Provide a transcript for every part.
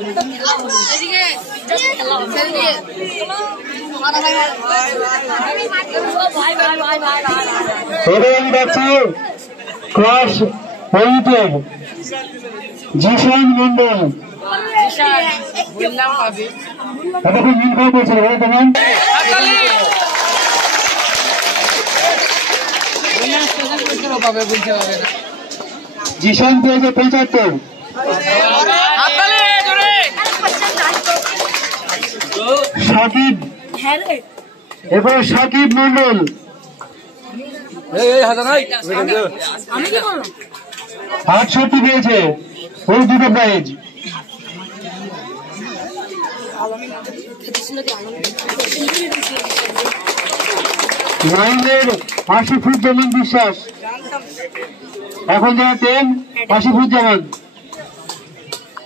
আমি দেখছি ক্লাস 8-এর জিশান মন্ডল। এতক্ষণ মিল করে পড়ছিল কেমন? জিশান পেয়েছে 75। সাকিব, এরপরে সাকিব মন্ডল 68 পেয়েছে। ওই দুটো প্রাইজ। নাইনের আসিফুজ্জামান বিশ্বাস, এখন যারা 10 আসিফুজ্জামান।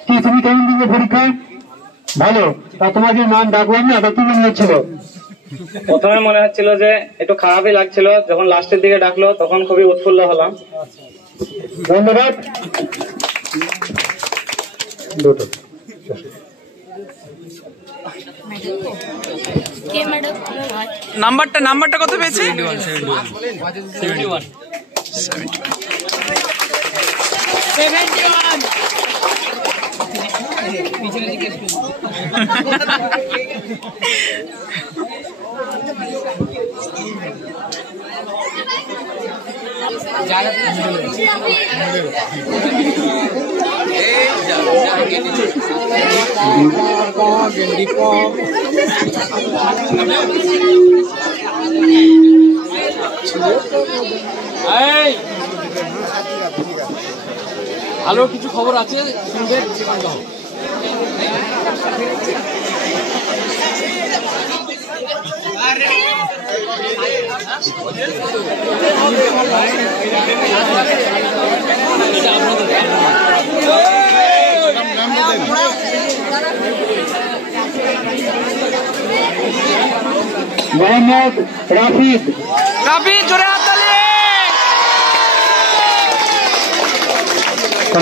কি তুমি কেমন দিলে পরীক্ষায়? ভালো। তা তোমাকে নাম ডাকলাম না, তা কি মনে হচ্ছিল? প্রথমে মনে হচ্ছিল যে একটু খারাপই লাগছিল, যখন লাস্টের দিকে ডাকলো তখন খুবই উৎফুল্ল হলাম। ধন্যবাদ। নাম্বারটা কত পেয়েছে? 71। ভালো কিছু খবর আছে শুনবে। মোহাম্মদ রাফিদ, জোরে হাততালি।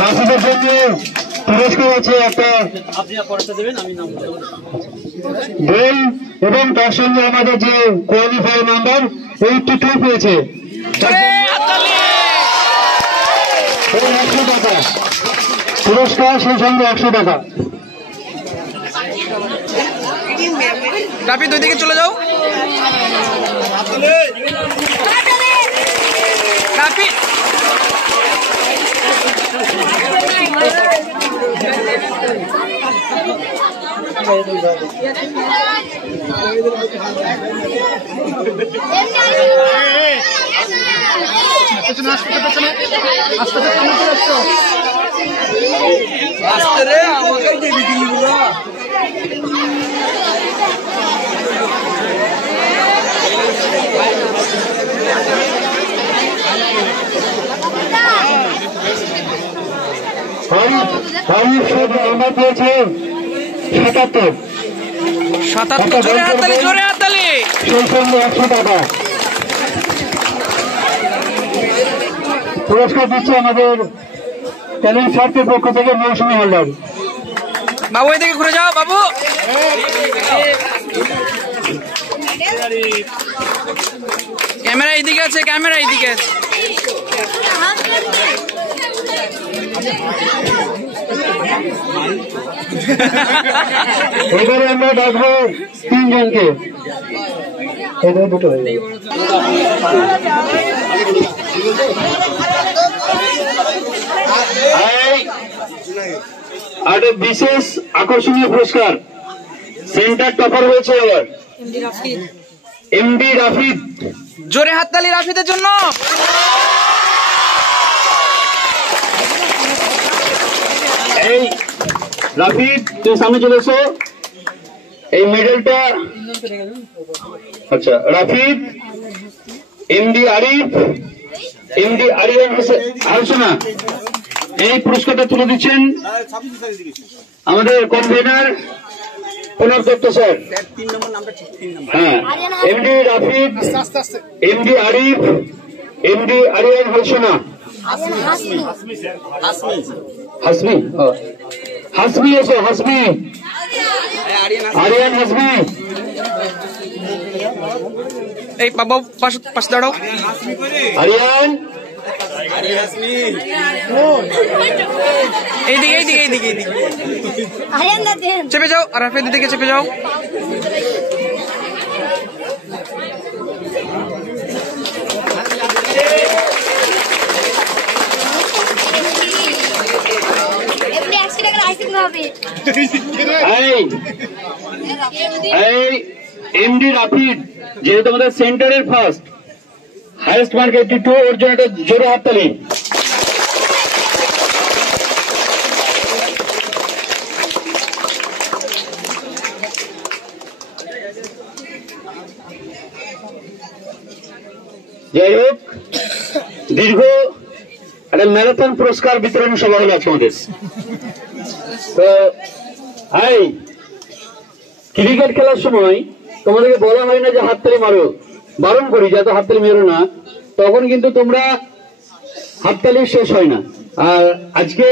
রাফিদের জন্য পুরস্কার আছে একটা বই, এবং তার সঙ্গে আমাদের যে কোয়ালিফাই নাম্বার 82 পেয়েছে 100 টাকা পুরস্কার, সেই সঙ্গে 100 টাকা। রাফিদ ওইদিকে চলে যাও। রাফিদ আসতে রে, আমাকে দেবী দিনগুলো নাম্বার পেয়েছে 77। জোরে হাততালি। সেই সঙ্গে 100 টাকা পুরস্কার দিচ্ছে আমাদের ট্যালেন্ট সার্চের পক্ষ থেকে মৌসুমী হালদার। বাবু এদিকে ঘুরে যাও। বাবু ক্যামেরা এইদিকে আছে, ক্যামেরা এইদিকে আছে। এবারে আমরা ডাকবো 3 জনকে। এদের দুটো হয়ে যাবে। আর বিশেষ আকর্ষণীয় পুরস্কার সেন্টার টপার হয়েছে আবার এমডি রাফিদ। জোরে হাততালি রাফিদের জন্য। এই রাফিদ, তুই সামনে চলে এসো। এই মেডেলটা, আচ্ছা, রাফিদ, এমডি আরিফ, এমডি আরিয়ান হালসোনা এই পুরস্কারটা তুলে দিচ্ছেন আমাদের কনভেনার প্রণব দত্ত স্যার। হ্যাঁ, MD Rafid, MD Arif, MD Ariyan Halsona, Hashmi. Hashmi এসো, হাসমি, আরিয়ান হাসমি। এই বাবু পাশে দাঁড়াও। আরিয়ান, এইদিকে এইদিকে এইদিকে এইদিকে চেপে যাও, আর আপনি দিকে চেপে যাও। এমডি রাফিদ যেহেতু আমাদের সেন্টারের ফার্স্ট, হাইয়েস্ট মার্ক 82, ওর জন্য একটা জোরে হাততালি। যাই হোক, দীর্ঘ একটা ম্যারাথন পুরস্কার বিতরণ সভা হলো আজকে আমাদের। তো ক্রিকেট খেলার সময় তোমাদেরকে বলা হয় না যে হাততালি মারো, বারণ করি যাতে হাততালি মেরো না, তখন কিন্তু তোমরা হাততালি শেষ হয় না। আর আজকে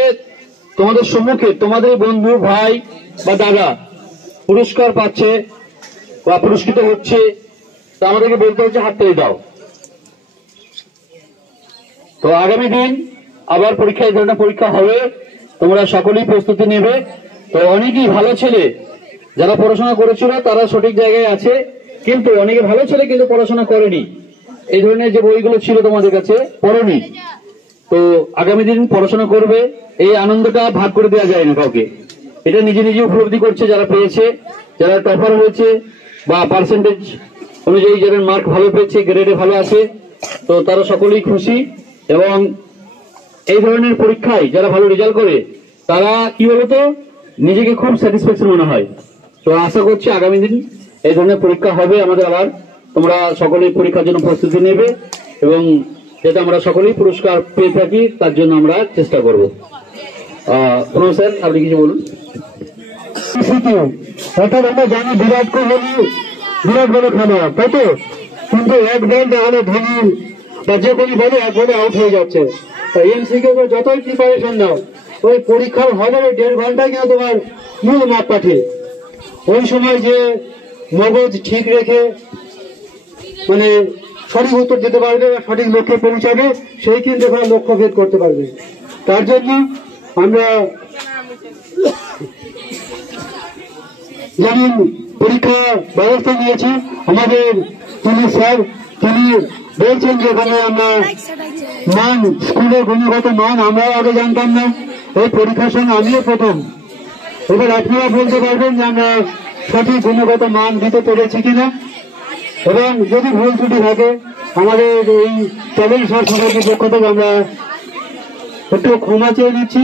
তোমাদের সম্মুখে তোমাদের বন্ধু, ভাই বা দাদা পুরস্কার পাচ্ছে বা পুরস্কৃত হচ্ছে, তো আমাদেরকে বলতে হচ্ছে হাততালি দাও। তো আগামী দিন আবার পরীক্ষা, এই ধরনের পরীক্ষা হবে, তোমরা সকলেই প্রস্তুতি নেবে। তো অনেকেই ভালো ছেলে যারা পড়াশোনা করেছিল তারা সঠিক জায়গায় আছে, কিন্তু অনেকে ভালো ছেলে কিন্তু পড়াশোনা করেনি, এই ধরনের যে বইগুলো ছিল তোমাদের কাছে পড়োনি। তো আগামী দিন পড়াশোনা করবে, এই আনন্দটা ভাগ করে দেওয়া যায় না কাউকে, এটা নিজে নিজে উপলব্ধি করছে যারা পেয়েছে, যারা টপার হয়েছে বা পার্সেন্টেজ অনুযায়ী যারা মার্ক ভালো পেয়েছে, গ্রেডে ভালো আছে, তো তারা সকলেই খুশি। এবং এই ধরনের পরীক্ষায় যারা ভালো রেজাল্ট করে তারা কি বলতো নিজেকে খুব স্যাটিসফ্যাকশন মনে হয়। তো আশা করছি আগামী দিন এই ধরনের পরীক্ষা হবে আমাদের আবার, তোমরা সকলেই পরীক্ষার জন্য প্রস্তুতি নেবে এবং যাতে আমরা সকলেই পুরস্কার পেয়ে থাকি তার জন্য আমরা চেষ্টা করবো। প্রণব স্যার, আপনি কিছু বলুন। অর্থাৎ আমরা জানি বিরাট কোহলি বিরাট বড় খেলোয়াড়, তাই তো, কিন্তু এক বল দেখালে ধোনি বা যে কোনো বলে এক বলে আউট হয়ে যাচ্ছে। এমসিকে যতই প্রিপারেশন নাও, ওই পরীক্ষার হলে 1.5 ঘন্টায় কিনা তোমার মূল মাপকাঠি। ওই সময় যে মগজ ঠিক রেখে মানে সঠিক উত্তর দিতে পারবে বা সঠিক লক্ষ্যে পৌঁছাবে, সেই কিন্তু এখানে লক্ষ্য ভেদ করতে পারবে। তার জন্য আমরা যেমন পরীক্ষা ব্যবস্থা নিয়েছি, আমাদের তিনি স্যার তিনি বলছেন যে এখানে আমরা মান, স্কুলের গুণগত মান আমরাও আগে জানতাম না, এই পরীক্ষার সঙ্গে আমিও প্রথম। এবার আপনারা বলতে পারবেন যে আমরা সঠিক গুণগত মান দিতে পেরেছি কিনা, এবং যদি ভুল ত্রুটি থাকে আমাদের এই চ্যালেঞ্জ সোসাইটির পক্ষ থেকে আমরা একটু ক্ষমা চেয়ে নিচ্ছি।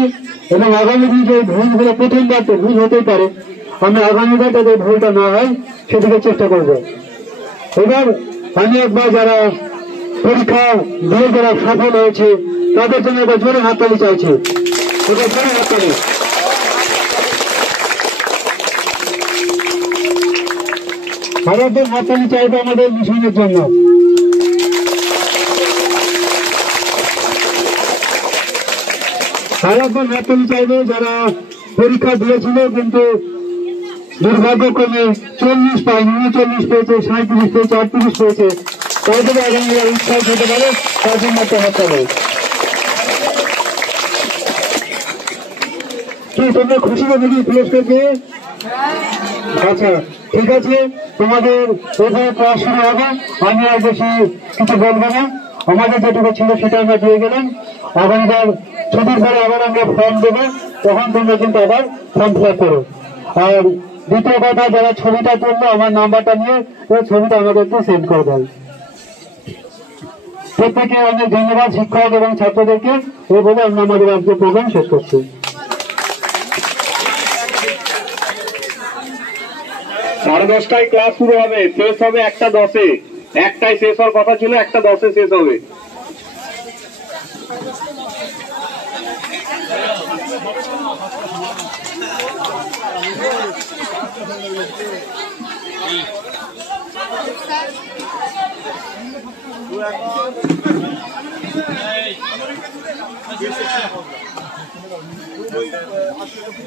এবং আগামী দিন যে ভুলগুলো, প্রথমবার তো ভুল হতেই পারে, আমরা আগামীবার যাতে ভুলটা না হয় সেদিকে চেষ্টা করব। এবার আমি একবার যারা পরীক্ষা দিয়ে যারা সফল হয়েছে তাদের জন্য এবার জোরে হাততালি চাইছি, এবার জোরে হাততালি। ভারতের হাততালি চাইবে আমাদের মিশনের জন্য। ভারতের হাততালি চাইবে যারা পরীক্ষা দিয়েছিল কিন্তু দুর্ভাগ্যক্রমে 40 পায়নি, 39 পেয়েছে, 37 পেয়েছে, 38 পেয়েছে, তাদের আগামী উৎসাহ হতে পারে, তার জন্য একটা হাততালি। কি তোমরা খুশি হবে কি পুরস্কার পেয়ে? আচ্ছা ঠিক আছে, তোমাদের এভাবে পড়াশোনা হবে, আমি আর বেশি কিছু বলবো না, আমাদের যেটুকু ছিল সেটা আমরা দিয়ে গেলাম। আগামীবার ছুটির পরে আবার আমরা ফর্ম দেবো, তখন তোমরা কিন্তু আবার ফর্ম ফিল আপ করো। আর দ্বিতীয় কথা, যারা ছবিটা তুললো আমার নাম্বারটা নিয়ে ওই ছবিটা আমাদেরকে সেন্ড করে দেয়। প্রত্যেকে অনেক ধন্যবাদ শিক্ষক এবং ছাত্রদেরকে, এই বলে আমরা আমাদের আজকে প্রোগ্রাম শেষ করছি। 10:30টায় ক্লাস শুরু হবে, শেষ হবে 1:10-এ। 1টায় শেষ হওয়ার কথা ছিল, 1:10-এ শেষ হবে। এই